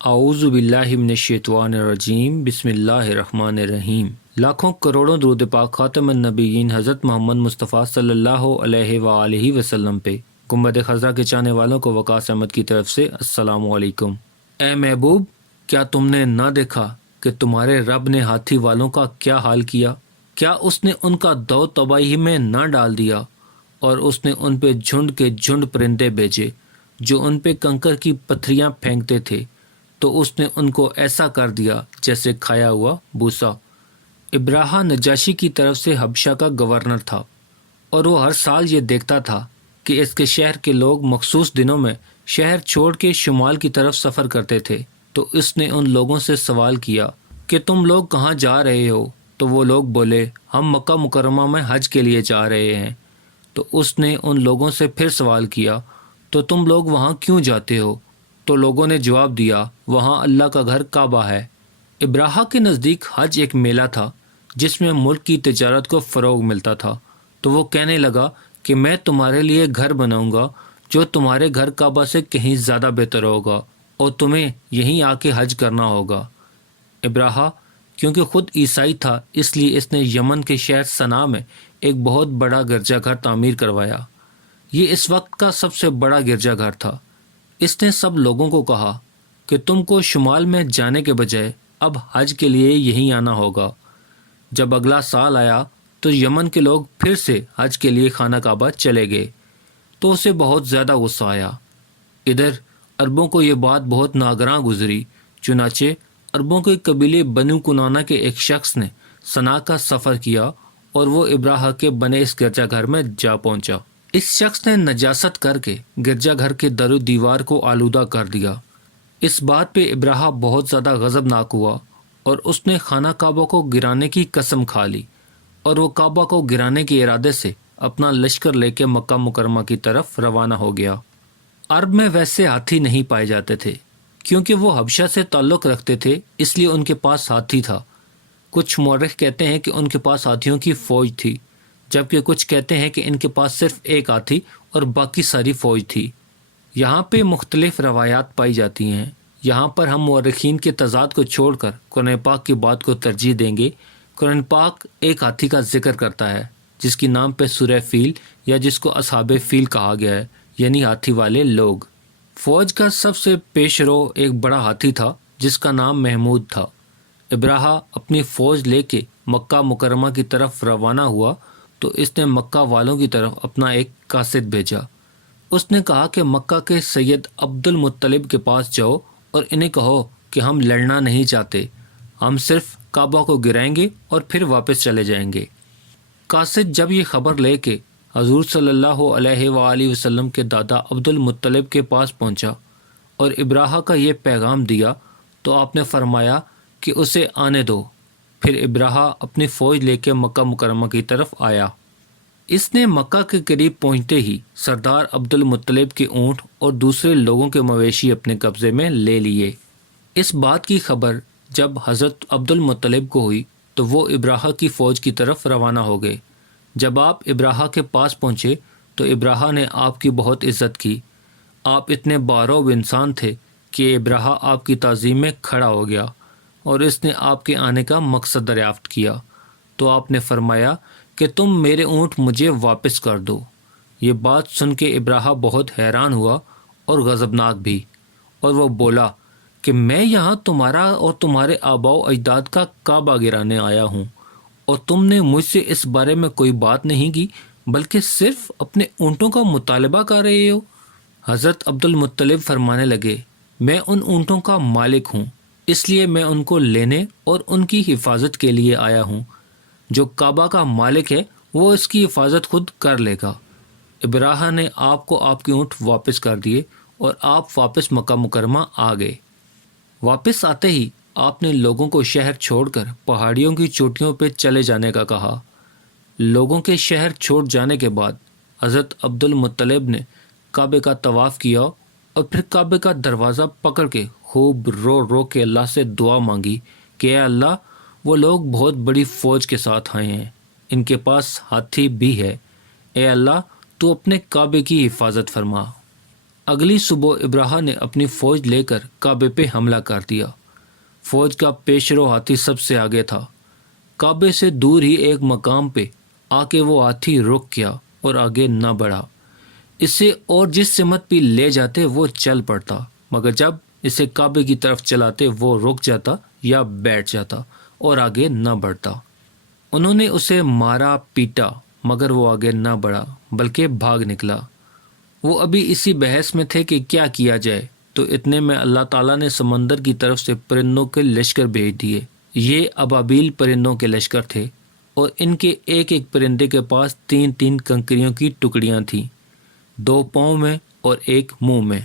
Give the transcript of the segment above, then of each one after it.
اعوذ باللہ من الشیطان الرجیم، بسم اللہ الرحمن الرحیم۔ لاکھوں کروڑوں درود پاک خاتم النبیین حضرت محمد مصطفیٰ صلی اللہ علیہ وآلہ وسلم پہ۔ گنبد خضرا کے چاہنے والوں کو وقاص احمد کی طرف سے السلام علیکم۔ اے محبوب، کیا تم نے نہ دیکھا کہ تمہارے رب نے ہاتھی والوں کا کیا حال کیا؟ کیا اس نے ان کا دو تباہی میں نہ ڈال دیا؟ اور اس نے ان پہ جھنڈ کے جھنڈ پرندے بھیجے جو ان پہ کنکر کی پتھریاں پھینکتے تھے، تو اس نے ان کو ایسا کر دیا جیسے کھایا ہوا بھوسا۔ ابراہا نجاشی کی طرف سے حبشہ کا گورنر تھا، اور وہ ہر سال یہ دیکھتا تھا کہ اس کے شہر کے لوگ مخصوص دنوں میں شہر چھوڑ کے شمال کی طرف سفر کرتے تھے۔ تو اس نے ان لوگوں سے سوال کیا کہ تم لوگ کہاں جا رہے ہو؟ تو وہ لوگ بولے، ہم مکہ مکرمہ میں حج کے لیے جا رہے ہیں۔ تو اس نے ان لوگوں سے پھر سوال کیا، تو تم لوگ وہاں کیوں جاتے ہو؟ تو لوگوں نے جواب دیا، وہاں اللہ کا گھر کعبہ ہے۔ ابراہا کے نزدیک حج ایک میلہ تھا جس میں ملک کی تجارت کو فروغ ملتا تھا۔ تو وہ کہنے لگا کہ میں تمہارے لیے گھر بناؤں گا جو تمہارے گھر کعبہ سے کہیں زیادہ بہتر ہوگا، اور تمہیں یہیں آ کے حج کرنا ہوگا۔ ابراہا کیونکہ خود عیسائی تھا، اس لیے اس نے یمن کے شہر صنعاء میں ایک بہت بڑا گرجا گھر تعمیر کروایا۔ یہ اس وقت کا سب سے بڑا گرجا گھر تھا۔ اس نے سب لوگوں کو کہا کہ تم کو شمال میں جانے کے بجائے اب حج کے لیے یہیں آنا ہوگا۔ جب اگلا سال آیا تو یمن کے لوگ پھر سے حج کے لیے خانہ کعبہ چلے گئے، تو اسے بہت زیادہ غصہ آیا۔ ادھر عربوں کو یہ بات بہت ناگراں گزری، چنانچہ عربوں کے قبیلے بنو کنانہ کے ایک شخص نے صنعاء کا سفر کیا، اور وہ ابراہا کے بنے اس گرجا گھر میں جا پہنچا۔ اس شخص نے نجاست کر کے گرجا گھر کے در و دیوار کو آلودہ کر دیا۔ اس بات پہ ابراہا بہت زیادہ غضبناک ہوا، اور اس نے خانہ کعبہ کو گرانے کی قسم کھا لی، اور وہ کعبہ کو گرانے کے ارادے سے اپنا لشکر لے کے مکہ مکرمہ کی طرف روانہ ہو گیا۔ عرب میں ویسے ہاتھی نہیں پائے جاتے تھے، کیونکہ وہ حبشہ سے تعلق رکھتے تھے، اس لیے ان کے پاس ہاتھی تھا۔ کچھ مورخ کہتے ہیں کہ ان کے پاس ہاتھیوں کی فوج تھی، جبکہ کچھ کہتے ہیں کہ ان کے پاس صرف ایک ہاتھی اور باقی ساری فوج تھی۔ یہاں پہ مختلف روایات پائی جاتی ہیں۔ یہاں پر ہم مورخین کے تضاد کو چھوڑ کر قرآن پاک کی بات کو ترجیح دیں گے۔ قرآن پاک ایک ہاتھی کا ذکر کرتا ہے جس کی نام پہ سورہ فیل، یا جس کو اصحاب فیل کہا گیا ہے، یعنی ہاتھی والے لوگ۔ فوج کا سب سے پیش رو ایک بڑا ہاتھی تھا جس کا نام محمود تھا۔ ابراہا اپنی فوج لے کے مکہ مکرمہ کی طرف روانہ ہوا، تو اس نے مکہ والوں کی طرف اپنا ایک قاصد بھیجا۔ اس نے کہا کہ مکہ کے سید عبد المطلب کے پاس جاؤ اور انہیں کہو کہ ہم لڑنا نہیں چاہتے، ہم صرف کعبہ کو گرائیں گے اور پھر واپس چلے جائیں گے۔ قاصد جب یہ خبر لے کے حضور صلی اللہ علیہ وآلہ وسلم کے دادا عبد المطلب کے پاس پہنچا اور ابراہا کا یہ پیغام دیا، تو آپ نے فرمایا کہ اسے آنے دو۔ پھر ابراہا اپنی فوج لے کے مکہ مکرمہ کی طرف آیا۔ اس نے مکہ کے قریب پہنچتے ہی سردار عبد المطلب کے اونٹ اور دوسرے لوگوں کے مویشی اپنے قبضے میں لے لیے۔ اس بات کی خبر جب حضرت عبد المطلب کو ہوئی تو وہ ابراہا کی فوج کی طرف روانہ ہو گئے۔ جب آپ ابراہا کے پاس پہنچے تو ابراہا نے آپ کی بہت عزت کی۔ آپ اتنے باروب انسان تھے کہ ابراہا آپ کی تعظیم میں کھڑا ہو گیا، اور اس نے آپ کے آنے کا مقصد دریافت کیا۔ تو آپ نے فرمایا کہ تم میرے اونٹ مجھے واپس کر دو۔ یہ بات سن کے ابراہا بہت حیران ہوا اور غضبناک بھی، اور وہ بولا کہ میں یہاں تمہارا اور تمہارے آباء و اجداد کا کعبہ گرانے آیا ہوں، اور تم نے مجھ سے اس بارے میں کوئی بات نہیں کی، بلکہ صرف اپنے اونٹوں کا مطالبہ کر رہے ہو۔ حضرت عبد المطلب فرمانے لگے، میں ان اونٹوں کا مالک ہوں، اس لیے میں ان کو لینے اور ان کی حفاظت کے لیے آیا ہوں۔ جو کعبہ کا مالک ہے وہ اس کی حفاظت خود کر لے گا۔ ابراہا نے آپ کو آپ کے اونٹ واپس کر دیے، اور آپ واپس مکہ مکرمہ آ گئے۔ واپس آتے ہی آپ نے لوگوں کو شہر چھوڑ کر پہاڑیوں کی چوٹیوں پہ چلے جانے کا کہا۔ لوگوں کے شہر چھوڑ جانے کے بعد حضرت عبد المطلب نے کعبے کا طواف کیا، اور پھر کعبے کا دروازہ پکڑ کے خوب رو رو کے اللہ سے دعا مانگی کہ اے اللہ، وہ لوگ بہت بڑی فوج کے ساتھ آئے ہیں، ان کے پاس ہاتھی بھی ہے، اے اللہ تو اپنے کعبے کی حفاظت فرما۔ اگلی صبح ابراہا نے اپنی فوج لے کر کعبے پہ حملہ کر دیا۔ فوج کا پیشرو ہاتھی سب سے آگے تھا۔ کعبے سے دور ہی ایک مقام پہ آ کے وہ ہاتھی رک گیا اور آگے نہ بڑھا۔ اسے اور جس سمت بھی لے جاتے وہ چل پڑتا، مگر جب اسے کعبے کی طرف چلاتے وہ رک جاتا یا بیٹھ جاتا اور آگے نہ بڑھتا۔ انہوں نے اسے مارا پیٹا، مگر وہ آگے نہ بڑھا بلکہ بھاگ نکلا۔ وہ ابھی اسی بحث میں تھے کہ کیا کیا جائے، تو اتنے میں اللہ تعالیٰ نے سمندر کی طرف سے پرندوں کے لشکر بھیج دیے۔ یہ ابابیل پرندوں کے لشکر تھے، اور ان کے ایک ایک پرندے کے پاس 3 کنکریوں کی ٹکڑیاں تھیں، 2 پاؤں میں اور 1 منہ میں۔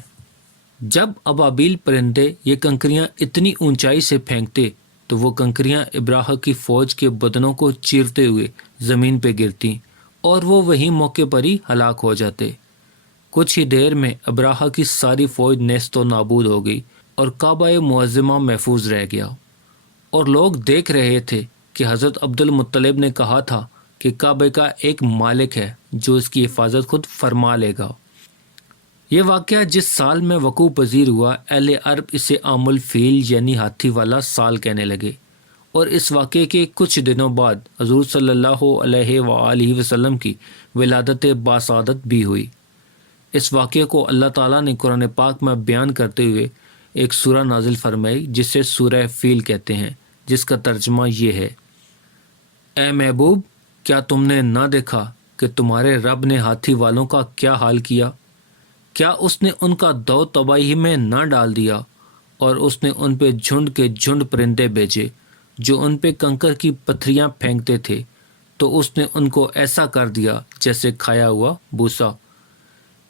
جب ابابیل پرندے یہ کنکریاں اتنی اونچائی سے پھینکتے تو وہ کنکریاں ابراہا کی فوج کے بدنوں کو چیرتے ہوئے زمین پہ گرتی اور وہ وہیں موقع پر ہی ہلاک ہو جاتے۔ کچھ ہی دیر میں ابراہا کی ساری فوج نیست و نابود ہو گئی اور کعبہ معظمہ محفوظ رہ گیا۔ اور لوگ دیکھ رہے تھے کہ حضرت عبد المطلب نے کہا تھا کہ کعبے کا ایک مالک ہے جو اس کی حفاظت خود فرما لے گا۔ یہ واقعہ جس سال میں وقوع پذیر ہوا، اہل عرب اسے عام الفیل یعنی ہاتھی والا سال کہنے لگے، اور اس واقعے کے کچھ دنوں بعد حضور صلی اللہ علیہ وآلہ وسلم کی ولادت باسعادت بھی ہوئی۔ اس واقعے کو اللہ تعالیٰ نے قرآن پاک میں بیان کرتے ہوئے ایک سورہ نازل فرمائی جسے سورہ فیل کہتے ہیں، جس کا ترجمہ یہ ہے: اے محبوب، کیا تم نے نہ دیکھا کہ تمہارے رب نے ہاتھی والوں کا کیا حال کیا؟ کیا اس نے ان کا دو تباہی میں نہ ڈال دیا، اور اس نے ان پہ جھنڈ کے جھنڈ پرندے بھیجے جو ان پہ کنکر کی پتھریاں پھینکتے تھے، تو اس نے ان کو ایسا کر دیا جیسے کھایا ہوا بھوسا۔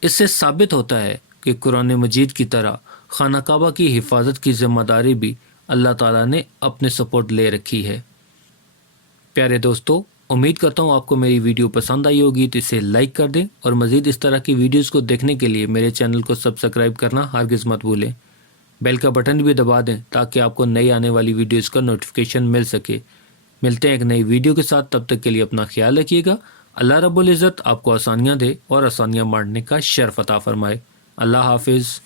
اس سے ثابت ہوتا ہے کہ قرآن مجید کی طرح خانہ کعبہ کی حفاظت کی ذمہ داری بھی اللہ تعالیٰ نے اپنے سپورٹ لے رکھی ہے۔ پیارے دوستو، امید کرتا ہوں آپ کو میری ویڈیو پسند آئی ہوگی، تو اسے لائک کر دیں، اور مزید اس طرح کی ویڈیوز کو دیکھنے کے لیے میرے چینل کو سبسکرائب کرنا ہرگز مت بھولیں۔ بیل کا بٹن بھی دبا دیں تاکہ آپ کو نئی آنے والی ویڈیوز کا نوٹیفیکیشن مل سکے۔ ملتے ہیں ایک نئی ویڈیو کے ساتھ، تب تک کے لیے اپنا خیال رکھیے گا۔ اللہ رب العزت آپ کو آسانیاں دے اور آسانیاں بانٹنے کا شرف عطا فرمائے۔ اللہ حافظ۔